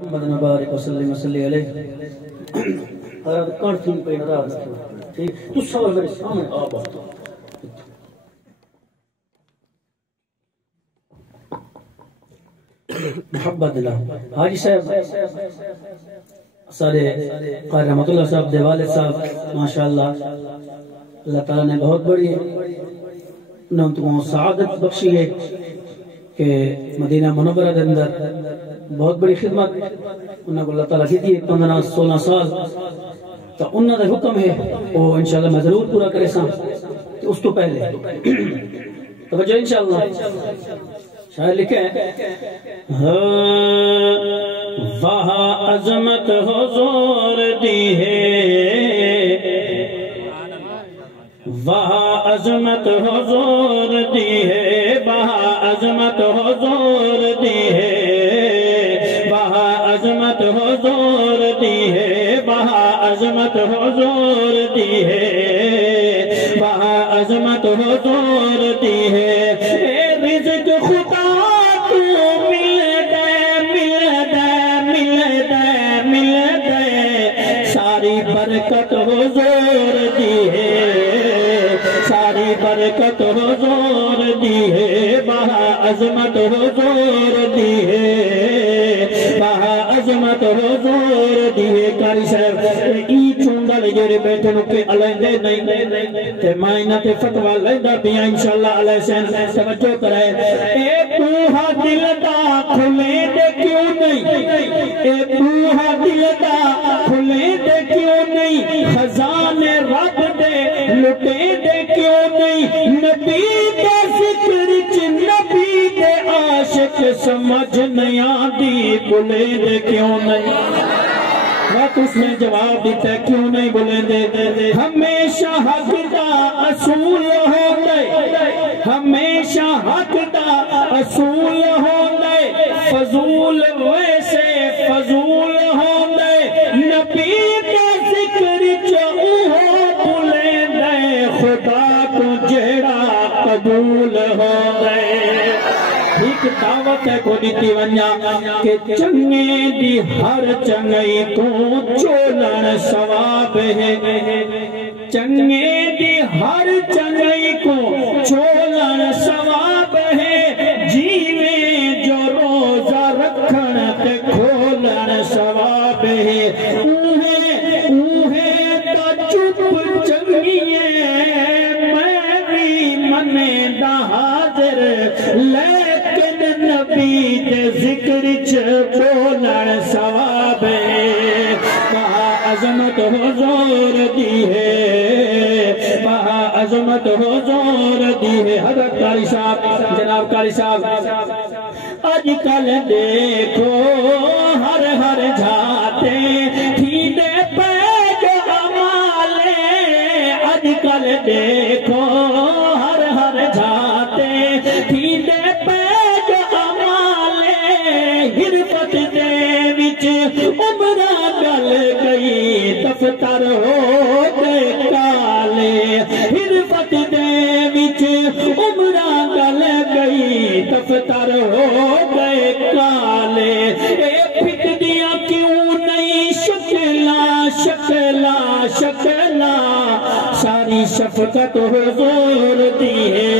मुबारक वसल्लम सल्ली अलैहि और कौन सुन पे नाराज ठीक तू सब मेरे सामने आ बात मोहब्बत दिला हाजी साहब सारे क़ारी रहमतुल्लाह साहब दे वालिद साहब माशाअल्लाह अल्लाह ताला ने बहुत बड़ी उन्होंने सआदत बख्शी है कि मदीना मुनव्वरा के अंदर बहुत बड़ी खिदमत उन्होंने अल्लाह ताला की थी 15-16 साल तो उन्होंने हुक्म है वो इंशाल्लाह मैं जरूर पूरा करे सा तो उस तो पहले तो बच्चों इंशाल्लाह शायर लिखे वाह अजमत हुजूर दी है वाह अजमत हुजूर दी है वाह अजमत हुजूर दी है वाह अजमत हुजूर दी है वाह अजमत हुजूर दी है वाह अजमत हुजूर दी है रिज़्क़ खुदा तू मिल दे सारी बरकत हुजूर दी है सारी बरकत हुजूर दी है वाह अजमत हुजूर दी है वाह अजमत हुजूर दी है कारी साहब ई चुंगल जेरे बैठे नु के अलैंदे नहीं ते मायना ते फतवा लेंदा पिया इंशाअल्लाह अलैसन तवज्जो करे ए तूहा दिल दा खुले दे क्यों नहीं ए तूहा दिल दा खुले दे क्यों नहीं खजाने रब दे लुटे दे क्यों नहीं नबी दा जिक्र च नबी दे आशिक समझ नहीं आती बोले दे क्यों नहीं बात उसने जवाब दिता क्यों नहीं बोले दे हमेशा हक दा असूल हो गए हमेशा हक दा असूल हो गए फजूल वैसे फजूल हो गए नबी का जिक्र चाहू हो बोले दे खुदा को जेड़ा कबूल हो गए एक दावत है को नीति वन्या के चंगे दी हर चंगई को चोलन सवाब है चंगे दी हर चंगई को चोलन सवाब है जीवे जो रोजा रखन ते खोलन सवाब है ऊहे ता चुप चंगिए मैं भी मने दा हाजिर लेकिन नबी दे जिक्र च बोलण सवाब है वहा अजमत हुजूर दी है वहा अजमत हुजूर दी है हज़रत कारी साहब जनाब कारी साहब आजकल देखो हर हर जाते थीदे पे जो अमाले आजकल देखो हर हर जाते थीदे पे हिरपत दे विच उमरा गल गई दफ्तर हो गए काले हिरपत दे विच उमरा गल गई दफ्तर हो गए काले ए फिकदियां क्यों नहीं शक्ला शक्ला शक्ला सारी शफकत हुजूर दी है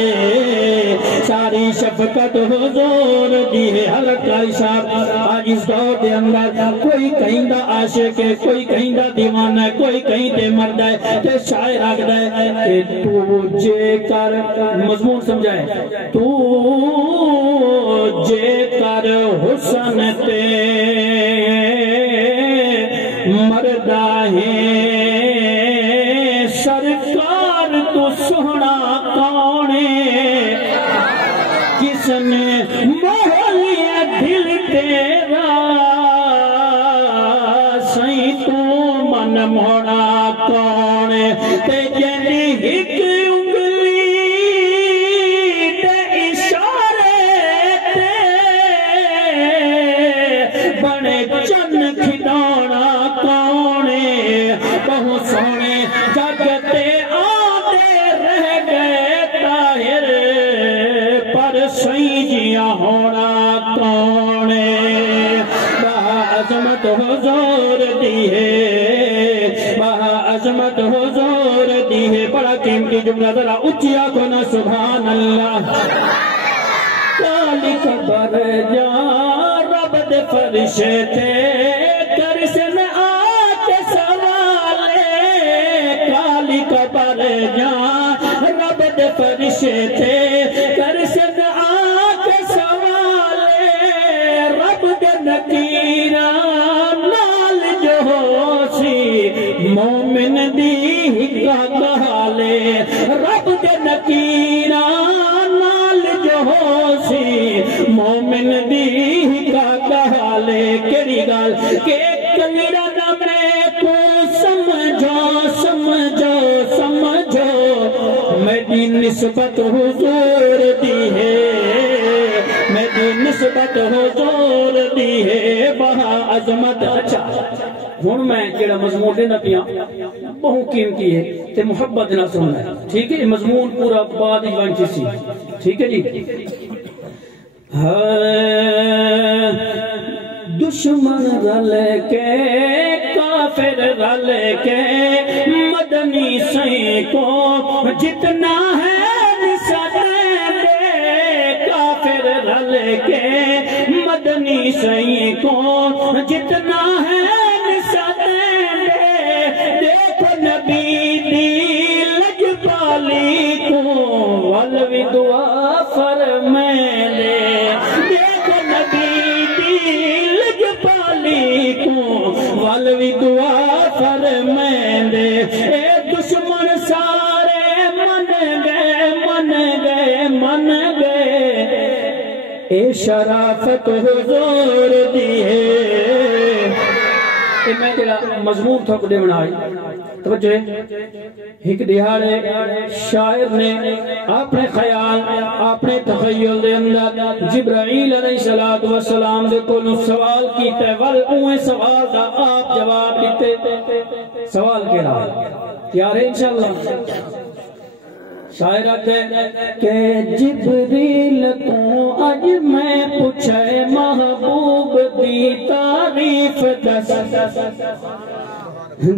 सारी शफकत हुजूर दी है हज़रत कारी साहब आज इस दौर के अंदर कोई कहिंदा आशिक है कोई कहिंदा दीवाना है कोई कहीं ते मरदा है ते शायर आखदा है कि तू जे कर मजमून समझाए तू जे कर हुस्न ते मरदा है सरकार तू सोहना कौन किसने मोह लिया दिल तेरा सही तू मन मोड़ा कौन ते जनी हिक उंगली ते इशारे ते बड़े चन खिडौना कौन बहु सोने जगते आते रह गए ताहिर पर सही जिया होना कौन अजमत हुजूर दी है, बहा अजमत हुजूर दी है। बड़ा कीमती जुमला, जरा ऊंची आंखों ना सुभान अल्लाह। काली कबर जा रब दे फरिश्ते करसन आके सवाले, काली कबर जा रब दे फरिश्ते करसन आके सवाले, रब दे नकीरा नाल जो होसी मोमिन दी हिक्का कहाले, रब दे नकीरा नाल जो होसी मोमिन दी हिक्का कहाले। केड़ी गल के कमीरा नमरे को समझो समझो समझो, मेरी निस्बत हुजूर दी है, मेरी निस्बत हुजूर दी है, बहा अजमत। अच्छा हुण मैं जेड़ा मजमून देना पिया बहु कीमती है ते मुहब्बत ना सुनना है, ठीक है। मजमून पूरा बाद ही बन सी, ठीक है जी। दुश्मन रल के काफिर रल के मदनी सही को जितना है निसदे, काफिर रल के मदनी सही को जितना है निसदे। देखो नबी दी लजपाली को वल भी दुआ फरमाए, देखो नबी दी लजपाली को वल भी दुआ फरमाए। ए दुश्मन सारे मन गए मन गए मन गए, ए शराफत हुजूर दी है। मैं तेरा मजमून थोक दे बनाई तवज्जो है। एक दिहाड़े शायर ने अपने ख्याल अपने तखय्युल दे अंदर जिब्राइल अलैहिस्सलातु वस्सलाम दे कोलों सवाल कीता, वल उहे सवाल दा आप जवाब दिते। सवाल केड़ा यार इंशाअल्लाह शायर के जिब्रील तो अज मैं पूछे महबूब दी तारीफ दस,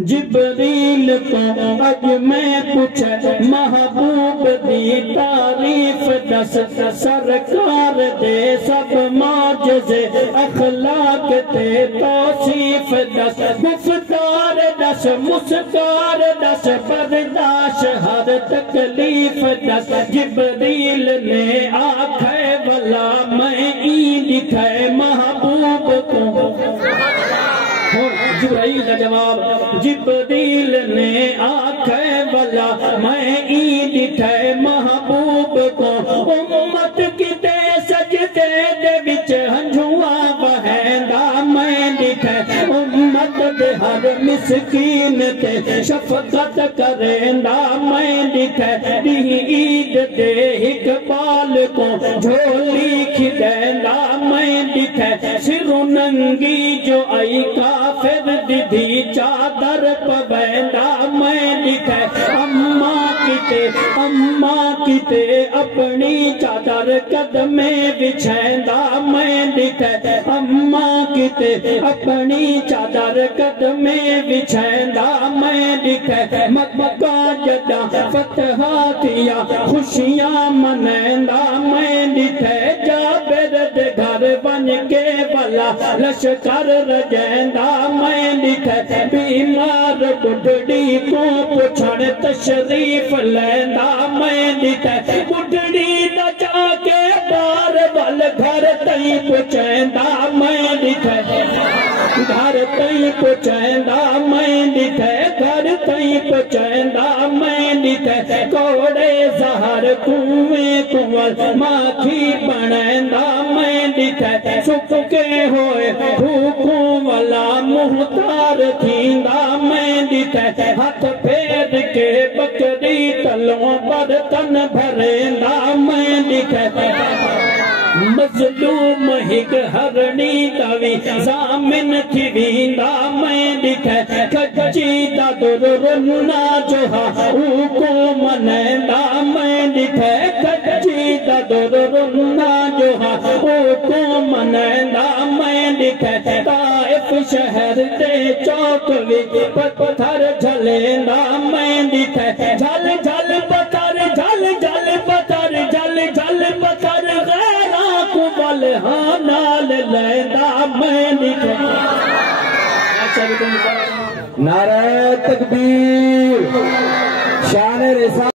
जिब्रील को अज मैं पूछे महबूब दी तारीफ दस, सरकार दे सब माजज़े अखलाक ते तौसीफ दस, मुफ्तार दस मुस्कार दस बर्दाश हर तकलीफ दस। जिब्रील ने आखे भला मैं ई दिखे महबूब को, जिब्राइल का जवाब जिब्रील ने आखे भला मैं ई दिखे महबूब को, उम्मत किते सजदे दे विच हंझुआ बहंदा मैं दिखे, उम्मत दे हर मिस्कीन ते शफकत करेंदा मैं दिखे, दी ईद दे इकबाल को झोली खिदेंदा मैं दिखे, सिरो नंगी जो आई काफिर दीदी चादर पबैंदा मैं दिखे, अम्मा किते अपनी चादर कदमे बिछैंदा मैं दिखे, अम्मा किते अपनी चादर कदमे बिछैंदा मैं दिखे, मक्का जदा फतहा किया खुशियां मनैंदा मैं दिखे, जाबिर दे घर बन के भला लश्कर रजैंदा मैं दिखे, बीमार बुढ़ड़ी को पुछण तशरीफ लैंदा मैं दिखे, बुढ़ड़ी न जाके बार बल घर तई पुछैंदा मैं दिखे, घर तई पुछैंदा मैं दिखे, घर तई पुछैंदा मैं दिखे, कोड़े जहर कुएं कुंवल माखी बनैंदा मैं दिखे, सुके होए भूखों वाला मुहतार थींदा मैं दिखे, हाथ फेर के बकरी तलों बर्तन भरेंदा मैं दिखे, मजलूम हिक हरणी तवी जामिन थी वींदा मैं दिखे, कच्ची दा दुर रुन्ना जोहा ऊको मनैंदा मैं दिखे, कच्ची दा दुर रुन्ना जोहा ऊको मनैंदा मैं दिखे, ताइफ शहर दे चौक विच पत्थर झलेंदा मैं दिखे झल झल पत्थर झल झल पत्थर झल झल पत्थर गैरा को बलहा नाल लैंदा मैं दिखे। नारे तकबीर शान रिसालत।